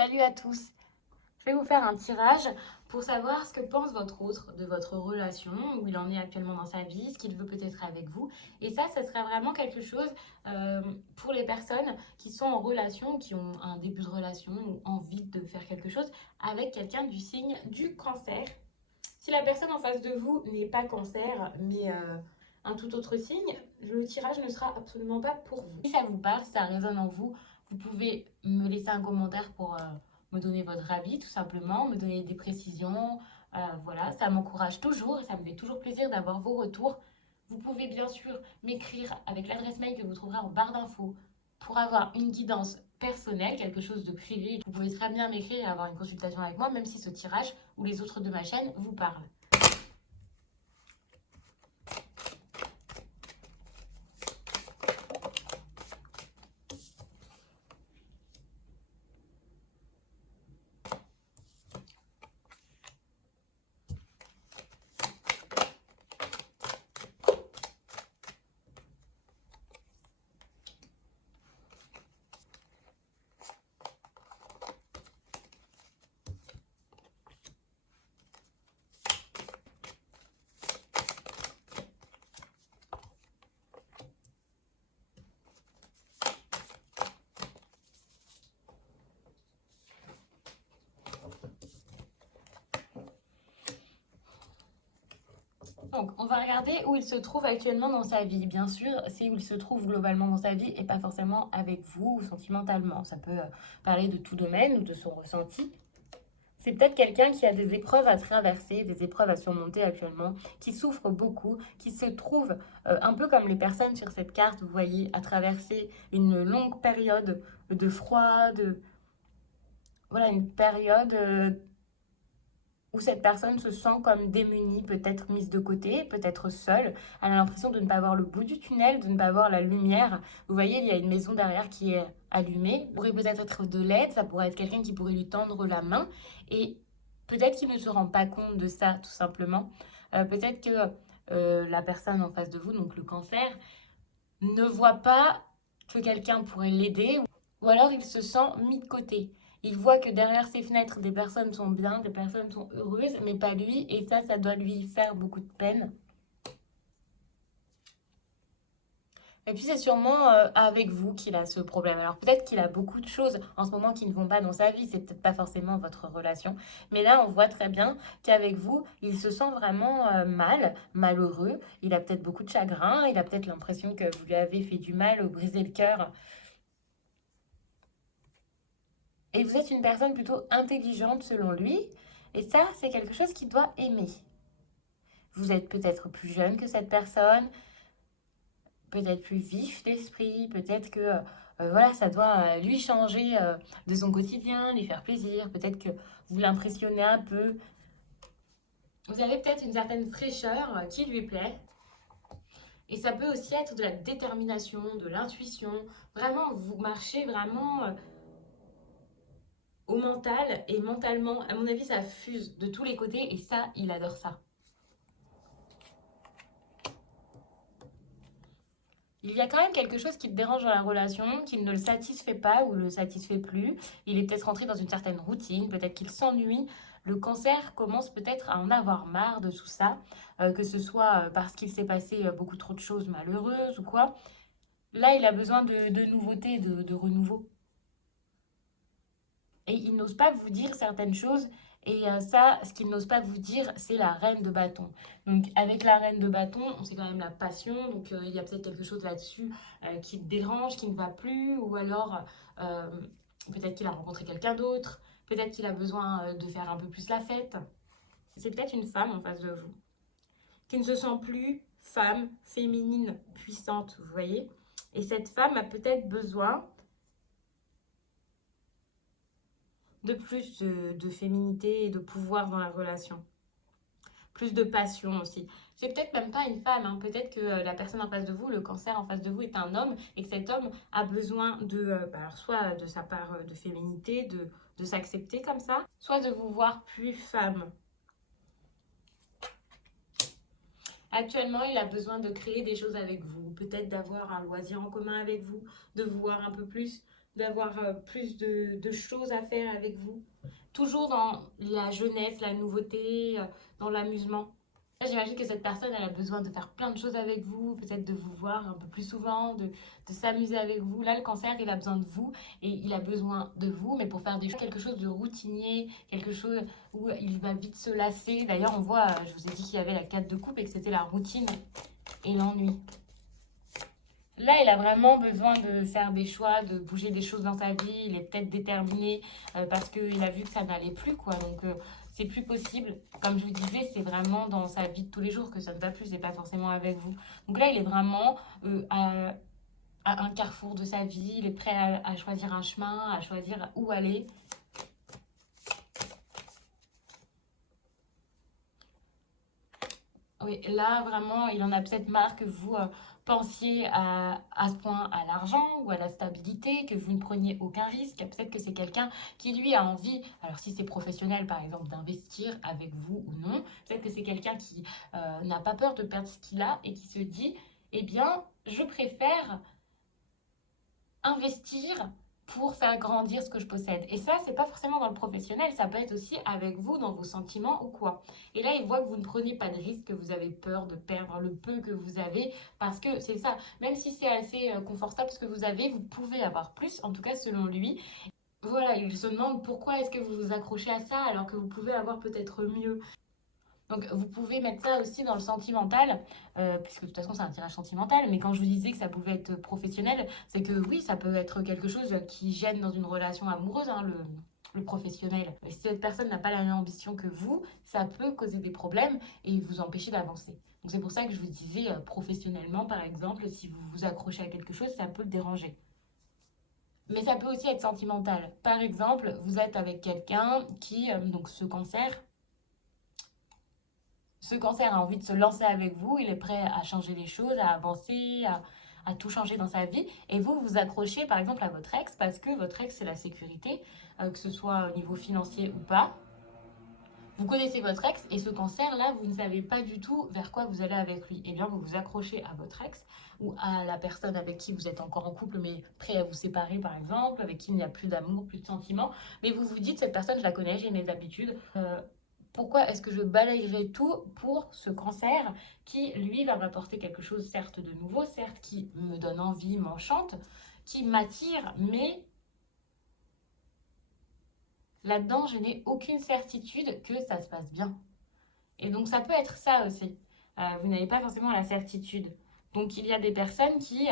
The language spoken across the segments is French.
Salut à tous. Je vais vous faire un tirage pour savoir ce que pense votre autre de votre relation, où il en est actuellement dans sa vie, ce qu'il veut peut-être avec vous. Et ça sera vraiment quelque chose pour les personnes qui sont en relation, qui ont un début de relation ou envie de faire quelque chose avec quelqu'un du signe du cancer. Si la personne en face de vous n'est pas cancer, mais un tout autre signe, le tirage ne sera absolument pas pour vous. Si ça vous parle, si ça résonne en vous, vous pouvez me laisser un commentaire pour me donner votre avis, tout simplement, me donner des précisions. Voilà, ça m'encourage toujours et ça me fait toujours plaisir d'avoir vos retours. Vous pouvez bien sûr m'écrire avec l'adresse mail que vous trouverez en barre d'infos pour avoir une guidance personnelle, quelque chose de privé. Vous pouvez très bien m'écrire et avoir une consultation avec moi, même si ce tirage ou les autres de ma chaîne vous parlent. Donc, on va regarder où il se trouve actuellement dans sa vie. Bien sûr, c'est où il se trouve globalement dans sa vie et pas forcément avec vous ou sentimentalement. Ça peut parler de tout domaine ou de son ressenti. C'est peut-être quelqu'un qui a des épreuves à traverser, des épreuves à surmonter actuellement, qui souffre beaucoup, qui se trouve un peu comme les personnes sur cette carte, vous voyez, à traverser une longue période de froid, voilà, une période où cette personne se sent comme démunie, peut-être mise de côté, peut-être seule. Elle a l'impression de ne pas voir le bout du tunnel, de ne pas voir la lumière. Vous voyez, il y a une maison derrière qui est allumée. Ça pourrait peut-être être de l'aide, ça pourrait être quelqu'un qui pourrait lui tendre la main. Et peut-être qu'il ne se rend pas compte de ça, tout simplement. Peut-être que la personne en face de vous, donc le cancer, ne voit pas que quelqu'un pourrait l'aider, ou alors il se sent mis de côté. Il voit que derrière ses fenêtres, des personnes sont bien, des personnes sont heureuses, mais pas lui, et ça doit lui faire beaucoup de peine. Et puis c'est sûrement avec vous qu'il a ce problème. Alors peut-être qu'il a beaucoup de choses en ce moment qui ne vont pas dans sa vie, c'est peut-être pas forcément votre relation, mais là on voit très bien qu'avec vous, il se sent vraiment mal, malheureux, il a peut-être beaucoup de chagrin, il a peut-être l'impression que vous lui avez fait du mal ou brisé le cœur. Et vous êtes une personne plutôt intelligente selon lui, et ça c'est quelque chose qu'il doit aimer. Vous êtes peut-être plus jeune que cette personne, peut-être plus vif d'esprit, peut-être que voilà, ça doit lui changer de son quotidien, lui faire plaisir, peut-être que vous l'impressionnez un peu. Vous avez peut-être une certaine fraîcheur qui lui plaît. Et ça peut aussi être de la détermination, de l'intuition. Vraiment, vous marchez vraiment au mental et mentalement. À mon avis, ça fuse de tous les côtés et ça, il adore ça. Il y a quand même quelque chose qui te dérange dans la relation, qui ne le satisfait pas ou le satisfait plus. Il est peut-être rentré dans une certaine routine, peut-être qu'il s'ennuie. Le cancer commence peut-être à en avoir marre de tout ça, que ce soit parce qu'il s'est passé beaucoup trop de choses malheureuses ou quoi. Là, il a besoin de nouveautés, de renouveau. Et il n'ose pas vous dire certaines choses. Et ça, ce qu'il n'ose pas vous dire, c'est la reine de bâton. Donc avec la reine de bâton, on sait quand même la passion. Donc il y a peut-être quelque chose là-dessus qui te dérange, qui ne va plus. Ou alors euh, peut-être qu'il a rencontré quelqu'un d'autre. Peut-être qu'il a besoin de faire un peu plus la fête. C'est peut-être une femme en face de vous qui ne se sent plus femme, féminine, puissante, vous voyez. Et cette femme a peut-être besoin de plus de féminité et de pouvoir dans la relation. Plus de passion aussi. C'est peut-être même pas une femme, hein. Peut-être que la personne en face de vous, le cancer en face de vous est un homme et que cet homme a besoin de, alors soit de sa part de féminité, de s'accepter comme ça, soit de vous voir plus femme. Actuellement, il a besoin de créer des choses avec vous, peut-être d'avoir un loisir en commun avec vous, de vous voir un peu plus, d'avoir plus de choses à faire avec vous. Toujours dans la jeunesse, la nouveauté, dans l'amusement. Là, j'imagine que cette personne, elle a besoin de faire plein de choses avec vous, peut-être de vous voir un peu plus souvent, de s'amuser avec vous. Là, le cancer, il a besoin de vous et il a besoin de vous, mais pour faire quelque chose de routinier, quelque chose où il va vite se lasser. D'ailleurs, on voit, je vous ai dit qu'il y avait la 4 de coupe et que c'était la routine et l'ennui. Là, il a vraiment besoin de faire des choix, de bouger des choses dans sa vie. Il est peut-être déterminé parce qu'il a vu que ça n'allait plus, quoi. Donc, c'est plus possible. Comme je vous disais, c'est vraiment dans sa vie de tous les jours que ça ne va plus. C'est pas forcément avec vous. Donc là, il est vraiment à un carrefour de sa vie. Il est prêt à choisir un chemin, à choisir où aller. Oui, là, vraiment, il en a peut-être marre que vous pensiez à ce point à l'argent ou à la stabilité, que vous ne preniez aucun risque. Peut-être que c'est quelqu'un qui, lui, a envie, alors si c'est professionnel, par exemple, d'investir avec vous ou non. Peut-être que c'est quelqu'un qui n'a pas peur de perdre ce qu'il a et qui se dit, eh bien, je préfère investir pour faire grandir ce que je possède. Et ça, c'est pas forcément dans le professionnel, ça peut être aussi avec vous, dans vos sentiments ou quoi. Et là, il voit que vous ne prenez pas de risque, que vous avez peur de perdre le peu que vous avez, parce que c'est ça, même si c'est assez confortable ce que vous avez, vous pouvez avoir plus, en tout cas selon lui. Voilà, il se demande pourquoi est-ce que vous vous accrochez à ça alors que vous pouvez avoir peut-être mieux. Donc, vous pouvez mettre ça aussi dans le sentimental, puisque de toute façon, c'est un tirage sentimental. Mais quand je vous disais que ça pouvait être professionnel, c'est que oui, ça peut être quelque chose qui gêne dans une relation amoureuse, hein, le professionnel. Et si cette personne n'a pas la même ambition que vous, ça peut causer des problèmes et vous empêcher d'avancer. Donc, c'est pour ça que je vous disais, professionnellement, par exemple, si vous vous accrochez à quelque chose, ça peut le déranger. Mais ça peut aussi être sentimental. Par exemple, vous êtes avec quelqu'un qui, donc ce cancer, ce cancer a envie de se lancer avec vous, il est prêt à changer les choses, à avancer, à tout changer dans sa vie. Et vous, vous accrochez par exemple à votre ex parce que votre ex, c'est la sécurité, que ce soit au niveau financier ou pas. Vous connaissez votre ex et ce cancer-là, vous ne savez pas du tout vers quoi vous allez avec lui. Eh bien, vous vous accrochez à votre ex ou à la personne avec qui vous êtes encore en couple, mais prêt à vous séparer, par exemple, avec qui il n'y a plus d'amour, plus de sentiments. Mais vous vous dites, cette personne, je la connais, j'ai mes habitudes. Pourquoi est-ce que je balayerais tout pour ce cancer qui, lui, va m'apporter quelque chose, certes de nouveau, certes qui me donne envie, m'enchante, qui m'attire, mais là-dedans, je n'ai aucune certitude que ça se passe bien. Et donc, ça peut être ça aussi. Vous n'avez pas forcément la certitude. Donc, il y a des personnes qui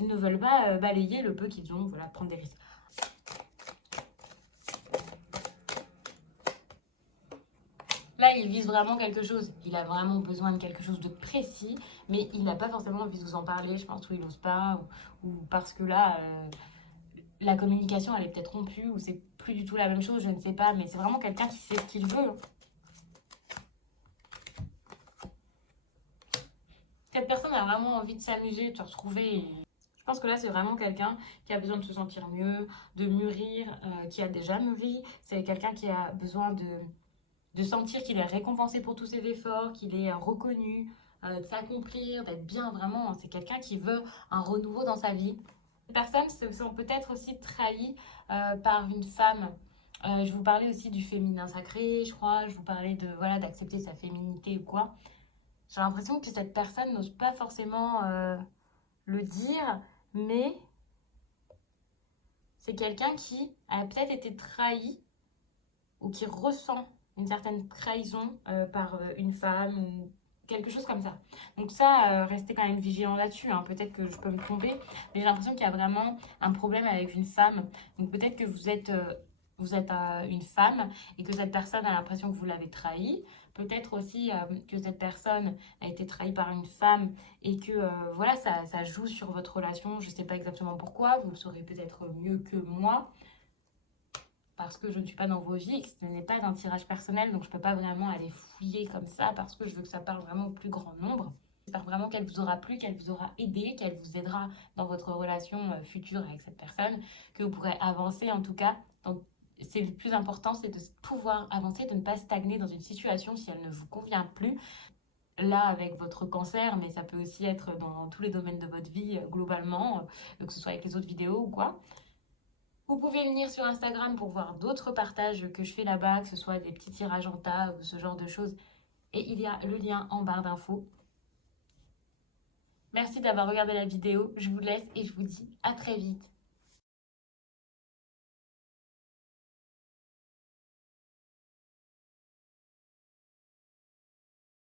ne veulent pas balayer le peu qu'ils ont, voilà, prendre des risques. Là, il vise vraiment quelque chose. Il a vraiment besoin de quelque chose de précis, mais il n'a pas forcément envie de vous en parler, je pense, ou il n'ose pas, ou parce que là, la communication, elle est peut-être rompue, ou c'est plus du tout la même chose, je ne sais pas, mais c'est vraiment quelqu'un qui sait ce qu'il veut, hein. Cette personne a vraiment envie de s'amuser, de se retrouver. Je pense que là, c'est vraiment quelqu'un qui a besoin de se sentir mieux, de mûrir, qui a déjà mûri. C'est quelqu'un qui a besoin de sentir qu'il est récompensé pour tous ses efforts, qu'il est reconnu, de s'accomplir, d'être bien vraiment. C'est quelqu'un qui veut un renouveau dans sa vie. Les personnes se sont peut-être aussi trahies par une femme. Je vous parlais aussi du féminin sacré, je crois. Je vous parlais de voilà d'accepter sa féminité ou quoi. J'ai l'impression que cette personne n'ose pas forcément le dire, mais c'est quelqu'un qui a peut-être été trahi ou qui ressent une certaine trahison par une femme ou quelque chose comme ça. Donc ça, restez quand même vigilant là-dessus, hein. Peut-être que je peux me tromper, mais j'ai l'impression qu'il y a vraiment un problème avec une femme. Donc peut-être que vous êtes une femme et que cette personne a l'impression que vous l'avez trahi. Peut-être aussi que cette personne a été trahie par une femme et que voilà, ça joue sur votre relation. Je ne sais pas exactement pourquoi, vous le saurez peut-être mieux que moi parce que je ne suis pas dans vos vies et que ce n'est pas d'un tirage personnel, donc je ne peux pas vraiment aller fouiller comme ça parce que je veux que ça parle vraiment au plus grand nombre. J'espère vraiment qu'elle vous aura plu, qu'elle vous aura aidé, qu'elle vous aidera dans votre relation future avec cette personne, que vous pourrez avancer en tout cas. C'est le plus important, c'est de pouvoir avancer, de ne pas stagner dans une situation si elle ne vous convient plus. Là, avec votre cancer, mais ça peut aussi être dans tous les domaines de votre vie globalement, que ce soit avec les autres vidéos ou quoi. Vous pouvez venir sur Instagram pour voir d'autres partages que je fais là-bas, que ce soit des petits tirages en tas ou ce genre de choses. Et il y a le lien en barre d'infos. Merci d'avoir regardé la vidéo, je vous laisse et je vous dis à très vite.